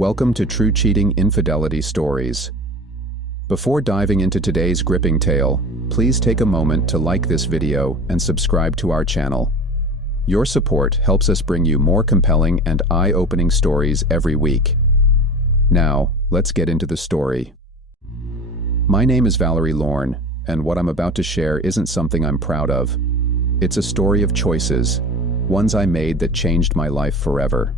Welcome to True Cheating Infidelity Stories. Before diving into today's gripping tale, please take a moment to like this video and subscribe to our channel. Your support helps us bring you more compelling and eye-opening stories every week. Now, let's get into the story. My name is Valerie Lorne, and what I'm about to share isn't something I'm proud of. It's a story of choices, ones I made that changed my life forever.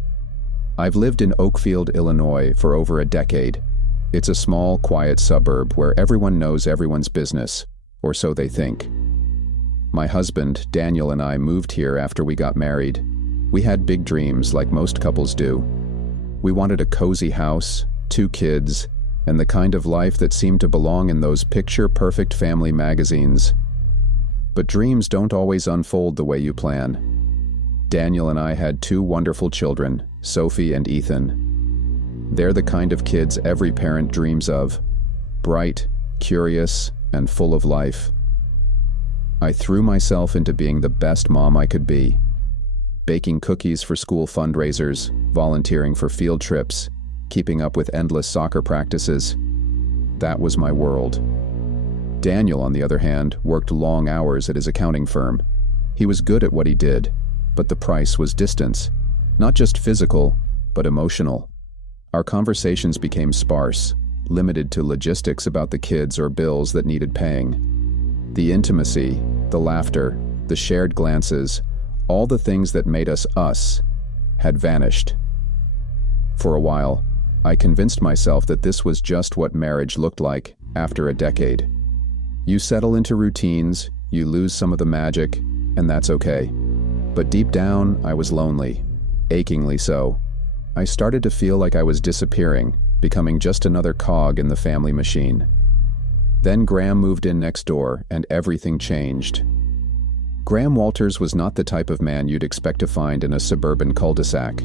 I've lived in Oakfield, Illinois for over a decade. It's a small, quiet suburb where everyone knows everyone's business, or so they think. My husband, Daniel, and I moved here after we got married. We had big dreams like most couples do. We wanted a cozy house, 2 kids, and the kind of life that seemed to belong in those picture-perfect family magazines. But dreams don't always unfold the way you plan. Daniel and I had 2 wonderful children, Sophie and Ethan. They're the kind of kids every parent dreams of: bright, curious, and full of life. I threw myself into being the best mom I could be. Baking cookies for school fundraisers, volunteering for field trips, keeping up with endless soccer practices. That was my world. Daniel, on the other hand, worked long hours at his accounting firm. He was good at what he did, but the price was distance. Not just physical, but emotional. Our conversations became sparse, limited to logistics about the kids or bills that needed paying. The intimacy, the laughter, the shared glances, all the things that made us us, had vanished. For a while, I convinced myself that this was just what marriage looked like after a decade. You settle into routines, you lose some of the magic, and that's okay. But deep down, I was lonely, achingly so. I started to feel like I was disappearing, becoming just another cog in the family machine. Then Graham moved in next door, and everything changed. Graham Walters was not the type of man you'd expect to find in a suburban cul-de-sac.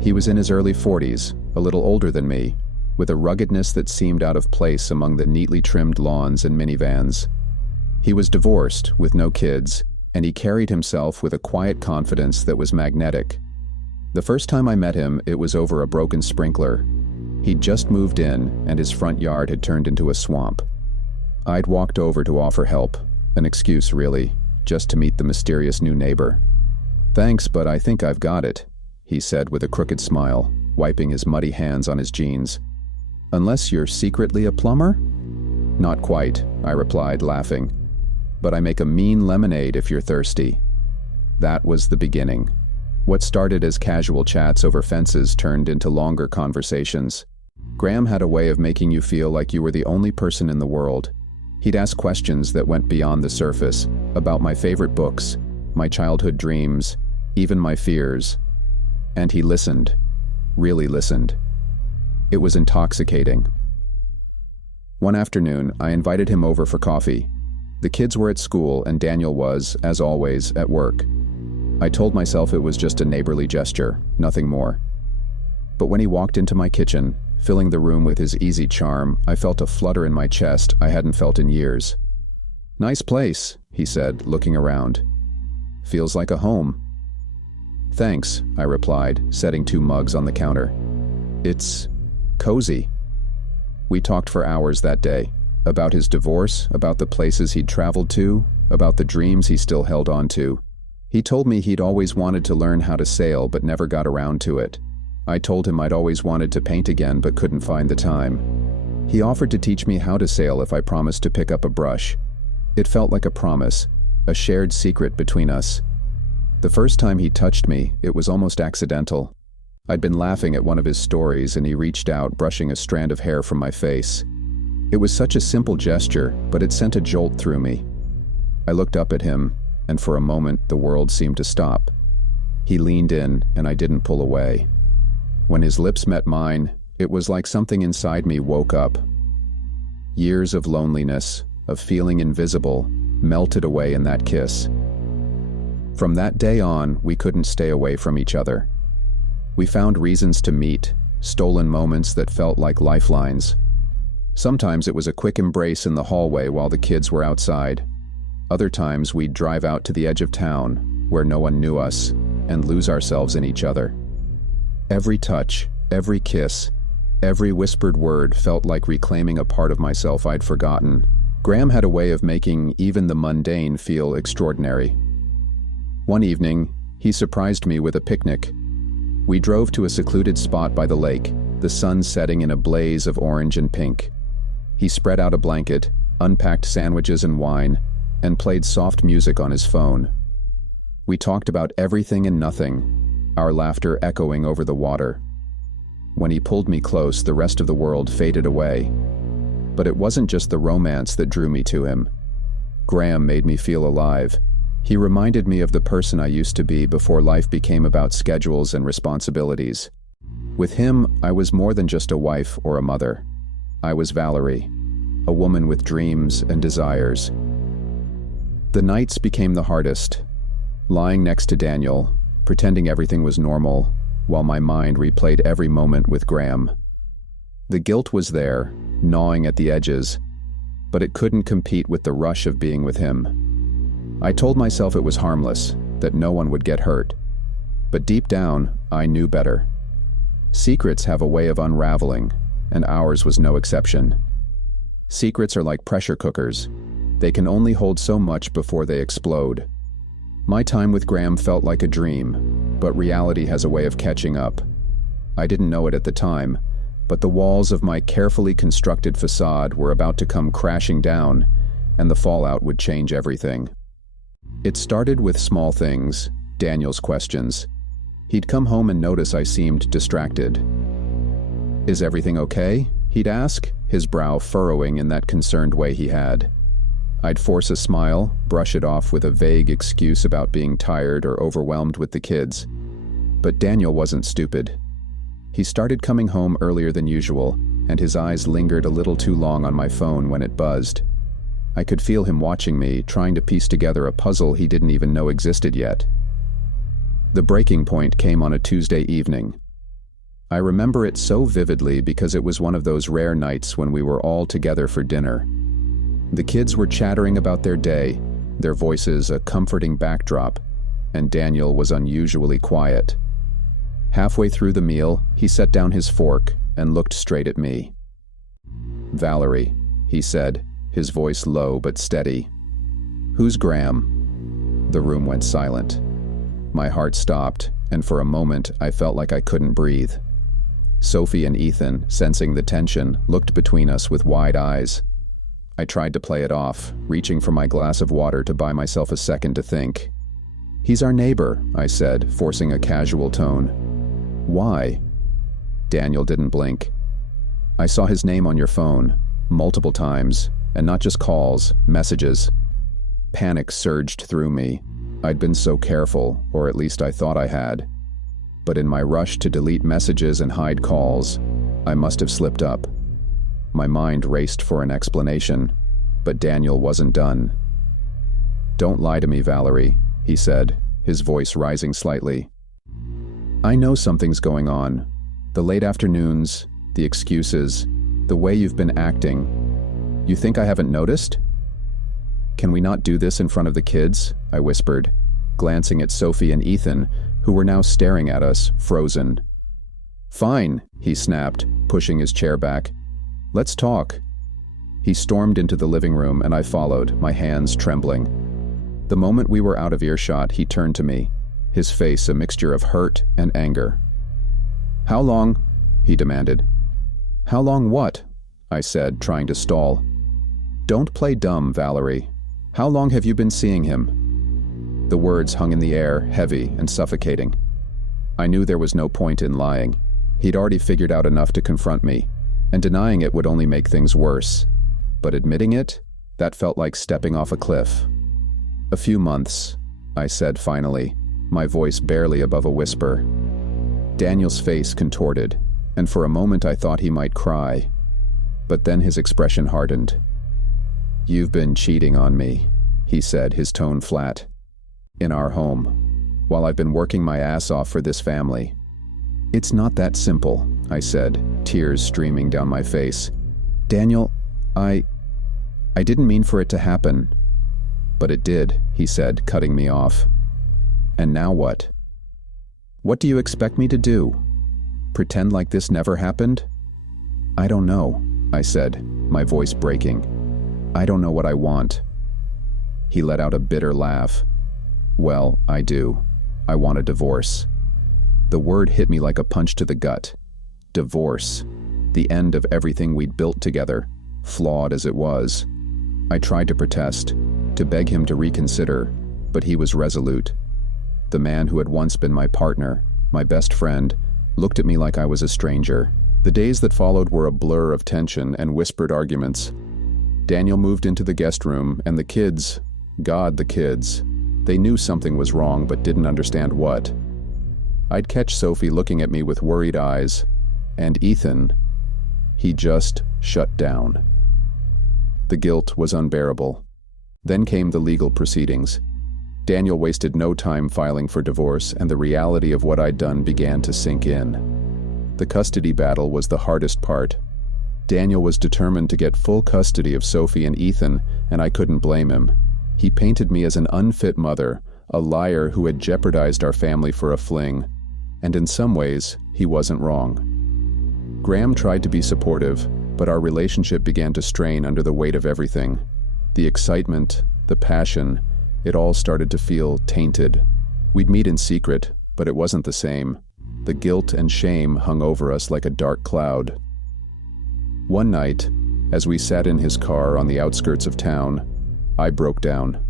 He was in his early 40s, a little older than me, with a ruggedness that seemed out of place among the neatly trimmed lawns and minivans. He was divorced, with no kids, and he carried himself with a quiet confidence that was magnetic. The first time I met him, it was over a broken sprinkler. He'd just moved in, and his front yard had turned into a swamp. I'd walked over to offer help, an excuse really, just to meet the mysterious new neighbor. "Thanks, but I think I've got it," he said with a crooked smile, wiping his muddy hands on his jeans. "Unless you're secretly a plumber?" "Not quite," I replied, laughing. "But I make a mean lemonade if you're thirsty." That was the beginning. What started as casual chats over fences turned into longer conversations. Graham had a way of making you feel like you were the only person in the world. He'd ask questions that went beyond the surface, about my favorite books, my childhood dreams, even my fears. And he listened, really listened. It was intoxicating. One afternoon, I invited him over for coffee. The kids were at school and Daniel was, as always, at work. I told myself it was just a neighborly gesture, nothing more. But when he walked into my kitchen, filling the room with his easy charm, I felt a flutter in my chest I hadn't felt in years. "Nice place," he said, looking around. "Feels like a home." "Thanks," I replied, setting 2 mugs on the counter. "It's cozy." We talked for hours that day. About his divorce, about the places he'd traveled to, about the dreams he still held on to. He told me he'd always wanted to learn how to sail but never got around to it. I told him I'd always wanted to paint again but couldn't find the time. He offered to teach me how to sail if I promised to pick up a brush. It felt like a promise, a shared secret between us. The first time he touched me, it was almost accidental. I'd been laughing at one of his stories and he reached out, brushing a strand of hair from my face. It was such a simple gesture, but it sent a jolt through me. I looked up at him, and for a moment the world seemed to stop. He leaned in, and I didn't pull away. When his lips met mine, it was like something inside me woke up. Years of loneliness, of feeling invisible, melted away in that kiss. From that day on, we couldn't stay away from each other. We found reasons to meet, stolen moments that felt like lifelines. Sometimes it was a quick embrace in the hallway while the kids were outside. Other times we'd drive out to the edge of town, where no one knew us, and lose ourselves in each other. Every touch, every kiss, Every whispered word felt like reclaiming a part of myself I'd forgotten. Graham had a way of making even the mundane feel extraordinary. One evening, he surprised me with a picnic. We drove to a secluded spot by the lake, the sun setting in a blaze of orange and pink. He spread out a blanket, unpacked sandwiches and wine, and played soft music on his phone. We talked about everything and nothing, our laughter echoing over the water. When he pulled me close, the rest of the world faded away. But it wasn't just the romance that drew me to him. Graham made me feel alive. He reminded me of the person I used to be before life became about schedules and responsibilities. With him, I was more than just a wife or a mother. I was Valerie, a woman with dreams and desires. The nights became the hardest. Lying next to Daniel, pretending everything was normal, while my mind replayed every moment with Graham. The guilt was there, gnawing at the edges, but it couldn't compete with the rush of being with him. I told myself it was harmless, that no one would get hurt. But deep down, I knew better. Secrets have a way of unraveling, and ours was no exception. Secrets are like pressure cookers. They can only hold so much before they explode. My time with Graham felt like a dream, but reality has a way of catching up. I didn't know it at the time, but the walls of my carefully constructed facade were about to come crashing down, and the fallout would change everything. It started with small things, Daniel's questions. He'd come home and notice I seemed distracted. "Is everything okay?" he'd ask, his brow furrowing in that concerned way he had. I'd force a smile, brush it off with a vague excuse about being tired or overwhelmed with the kids. But Daniel wasn't stupid. He started coming home earlier than usual, and his eyes lingered a little too long on my phone when it buzzed. I could feel him watching me, trying to piece together a puzzle he didn't even know existed yet. The breaking point came on a Tuesday evening. I remember it so vividly because it was one of those rare nights when we were all together for dinner. The kids were chattering about their day, their voices a comforting backdrop, and Daniel was unusually quiet. Halfway through the meal, he set down his fork and looked straight at me. "Valerie," he said, his voice low but steady. "Who's Graham?" The room went silent. My heart stopped, and for a moment I felt like I couldn't breathe. Sophie and Ethan, sensing the tension, looked between us with wide eyes. I tried to play it off, reaching for my glass of water to buy myself a second to think. "He's our neighbor," I said, forcing a casual tone. "Why?" Daniel didn't blink. "I saw his name on your phone, multiple times, and not just calls, messages." Panic surged through me. I'd been so careful, or at least I thought I had. But in my rush to delete messages and hide calls, I must have slipped up. My mind raced for an explanation, but Daniel wasn't done. "Don't lie to me, Valerie," he said, his voice rising slightly. "I know something's going on. The late afternoons, the excuses, the way you've been acting. You think I haven't noticed?" "Can we not do this in front of the kids?" I whispered, glancing at Sophie and Ethan, who were now staring at us, frozen. "Fine," he snapped, pushing his chair back. "Let's talk." He stormed into the living room and I followed, my hands trembling. The moment we were out of earshot, he turned to me, his face a mixture of hurt and anger. "How long?" he demanded. "How long what?" I said, trying to stall. "Don't play dumb, Valerie. How long have you been seeing him?" The words hung in the air, heavy and suffocating. I knew there was no point in lying. He'd already figured out enough to confront me, and denying it would only make things worse. But admitting it, that felt like stepping off a cliff. "A few months," I said finally, my voice barely above a whisper. Daniel's face contorted, and for a moment I thought he might cry. But then his expression hardened. "You've been cheating on me," he said, his tone flat. "In our home, while I've been working my ass off for this family." "It's not that simple," I said, tears streaming down my face. "Daniel, I didn't mean for it to happen." "But it did," he said, cutting me off. "And now what?" "What do you expect me to do? Pretend like this never happened?" I don't know, I said, my voice breaking. I don't know what I want. He let out a bitter laugh. Well, I do. I want a divorce. The word hit me like a punch to the gut. Divorce. The end of everything we'd built together, flawed as it was. I tried to protest, to beg him to reconsider, but he was resolute. The man who had once been my partner, my best friend, looked at me like I was a stranger. The days that followed were a blur of tension and whispered arguments. Daniel moved into the guest room, and the kids, God, the kids, they knew something was wrong but didn't understand what. I'd catch Sophie looking at me with worried eyes, and Ethan, he just shut down. The guilt was unbearable. Then came the legal proceedings. Daniel wasted no time filing for divorce, and the reality of what I'd done began to sink in. The custody battle was the hardest part. Daniel was determined to get full custody of Sophie and Ethan, and I couldn't blame him. He painted me as an unfit mother, a liar who had jeopardized our family for a fling. And in some ways, he wasn't wrong. Graham tried to be supportive, but our relationship began to strain under the weight of everything. The excitement, the passion, it all started to feel tainted. We'd meet in secret, but it wasn't the same. The guilt and shame hung over us like a dark cloud. One night, as we sat in his car on the outskirts of town, I broke down.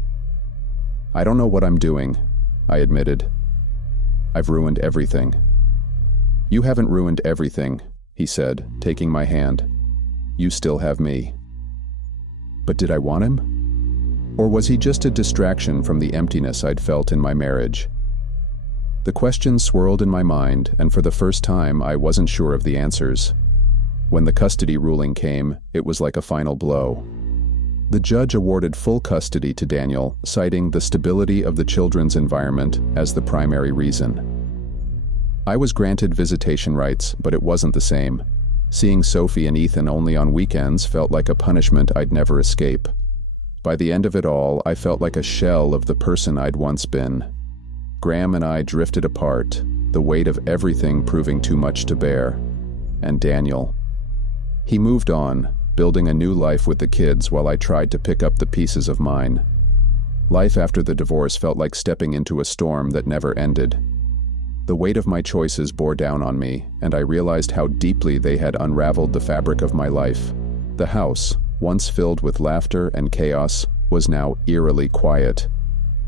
I don't know what I'm doing, I admitted. I've ruined everything. You haven't ruined everything, he said, taking my hand. You still have me. But did I want him? Or was he just a distraction from the emptiness I'd felt in my marriage? The questions swirled in my mind, and for the first time I wasn't sure of the answers. When the custody ruling came, it was like a final blow. The judge awarded full custody to Daniel, citing the stability of the children's environment as the primary reason. I was granted visitation rights, but it wasn't the same. Seeing Sophie and Ethan only on weekends felt like a punishment I'd never escape. By the end of it all, I felt like a shell of the person I'd once been. Graham and I drifted apart, the weight of everything proving too much to bear. And Daniel. He moved on, building a new life with the kids while I tried to pick up the pieces of mine. Life after the divorce felt like stepping into a storm that never ended. The weight of my choices bore down on me, and I realized how deeply they had unraveled the fabric of my life. The house, once filled with laughter and chaos, was now eerily quiet.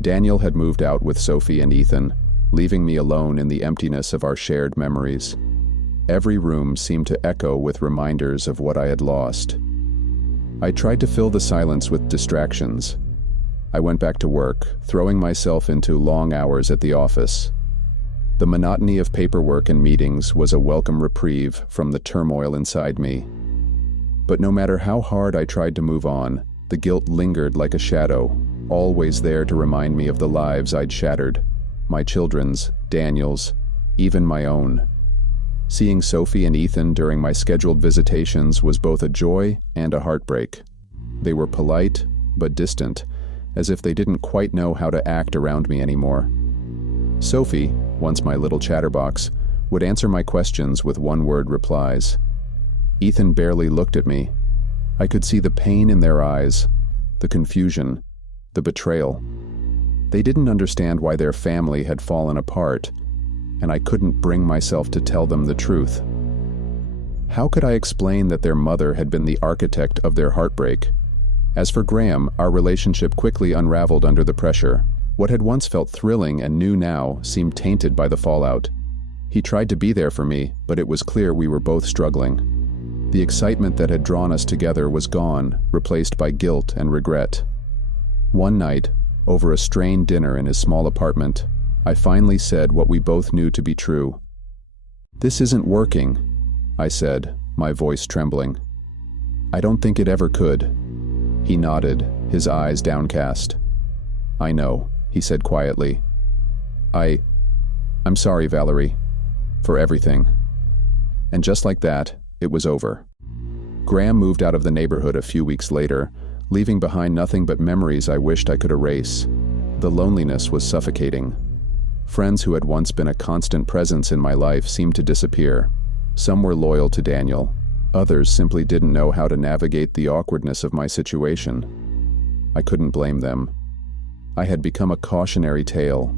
Daniel had moved out with Sophie and Ethan, leaving me alone in the emptiness of our shared memories. Every room seemed to echo with reminders of what I had lost. I tried to fill the silence with distractions. I went back to work, throwing myself into long hours at the office. The monotony of paperwork and meetings was a welcome reprieve from the turmoil inside me. But no matter how hard I tried to move on, the guilt lingered like a shadow, always there to remind me of the lives I'd shattered. My children's, Daniel's, even my own. Seeing Sophie and Ethan during my scheduled visitations was both a joy and a heartbreak. They were polite, but distant, as if they didn't quite know how to act around me anymore. Sophie, once my little chatterbox, would answer my questions with one-word replies. Ethan barely looked at me. I could see the pain in their eyes, the confusion, the betrayal. They didn't understand why their family had fallen apart, and I couldn't bring myself to tell them the truth. How could I explain that their mother had been the architect of their heartbreak? As for Graham, our relationship quickly unraveled under the pressure. What had once felt thrilling and new now seemed tainted by the fallout. He tried to be there for me, but it was clear we were both struggling. The excitement that had drawn us together was gone, replaced by guilt and regret. One night, over a strained dinner in his small apartment, I finally said what we both knew to be true. "This isn't working," I said, my voice trembling. "I don't think it ever could." He nodded, his eyes downcast. "I know," he said quietly. I'm sorry, Valerie, for everything." And just like that, it was over. Graham moved out of the neighborhood a few weeks later, leaving behind nothing but memories I wished I could erase. The loneliness was suffocating. Friends who had once been a constant presence in my life seemed to disappear. Some were loyal to Daniel, Others simply didn't know how to navigate the awkwardness of my situation. I couldn't blame them. I had become a cautionary tale,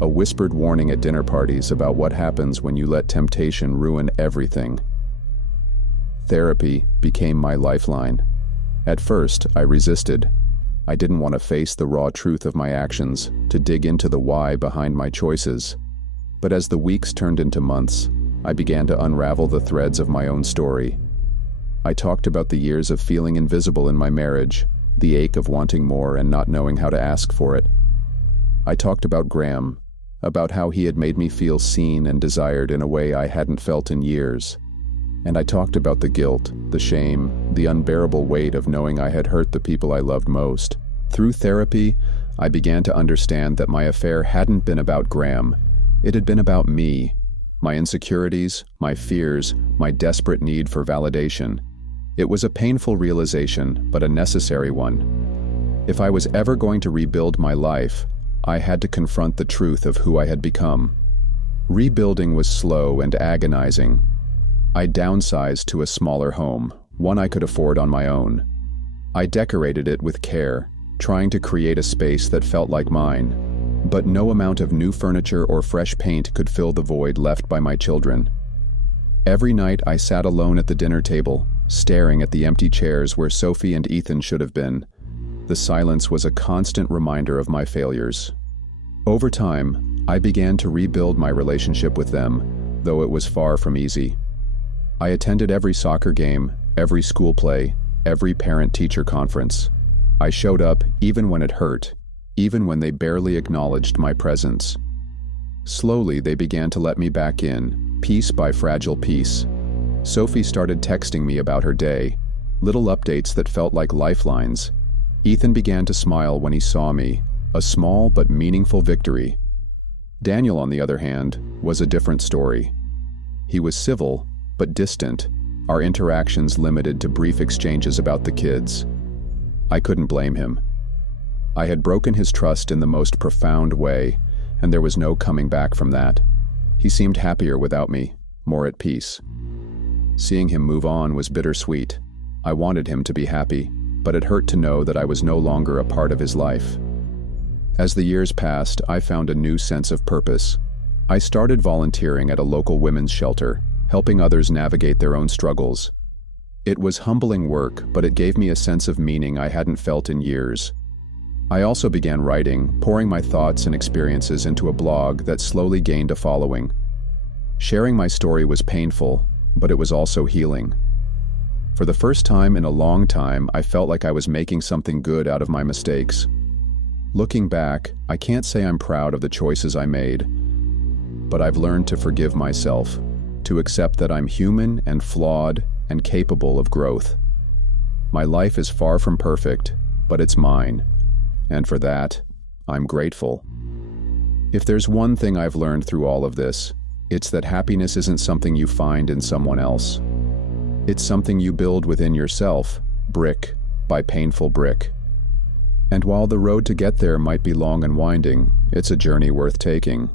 a whispered warning at dinner parties about what happens when you let temptation ruin everything. Therapy became my lifeline. At first, I resisted. I didn't want to face the raw truth of my actions, to dig into the why behind my choices. But as the weeks turned into months, I began to unravel the threads of my own story. I talked about the years of feeling invisible in my marriage, the ache of wanting more and not knowing how to ask for it. I talked about Graham, about how he had made me feel seen and desired in a way I hadn't felt in years. And I talked about the guilt, the shame, the unbearable weight of knowing I had hurt the people I loved most. Through therapy, I began to understand that my affair hadn't been about Graham. It had been about me, my insecurities, my fears, my desperate need for validation. It was a painful realization, but a necessary one. If I was ever going to rebuild my life, I had to confront the truth of who I had become. Rebuilding was slow and agonizing. I downsized to a smaller home, one I could afford on my own. I decorated it with care, trying to create a space that felt like mine. But no amount of new furniture or fresh paint could fill the void left by my children. Every night I sat alone at the dinner table, staring at the empty chairs where Sophie and Ethan should have been. The silence was a constant reminder of my failures. Over time, I began to rebuild my relationship with them, though it was far from easy. I attended every soccer game, every school play, every parent-teacher conference. I showed up even when it hurt, even when they barely acknowledged my presence. Slowly, they began to let me back in, piece by fragile piece. Sophie started texting me about her day, little updates that felt like lifelines. Ethan began to smile when he saw me, a small but meaningful victory. Daniel, on the other hand, was a different story. He was civil, but distant, our interactions limited to brief exchanges about the kids. I couldn't blame him. I had broken his trust in the most profound way, and there was no coming back from that. He seemed happier without me, more at peace. Seeing him move on was bittersweet. I wanted him to be happy, but it hurt to know that I was no longer a part of his life. As the years passed, I found a new sense of purpose. I started volunteering at a local women's shelter, helping others navigate their own struggles. It was humbling work, but it gave me a sense of meaning I hadn't felt in years. I also began writing, pouring my thoughts and experiences into a blog that slowly gained a following. Sharing my story was painful, but it was also healing. For the first time in a long time, I felt like I was making something good out of my mistakes. Looking back, I can't say I'm proud of the choices I made, but I've learned to forgive myself, to accept that I'm human and flawed and capable of growth. My life is far from perfect, but it's mine, and for that, I'm grateful. If there's one thing I've learned through all of this, it's that happiness isn't something you find in someone else. It's something you build within yourself, brick by painful brick. And while the road to get there might be long and winding, it's a journey worth taking.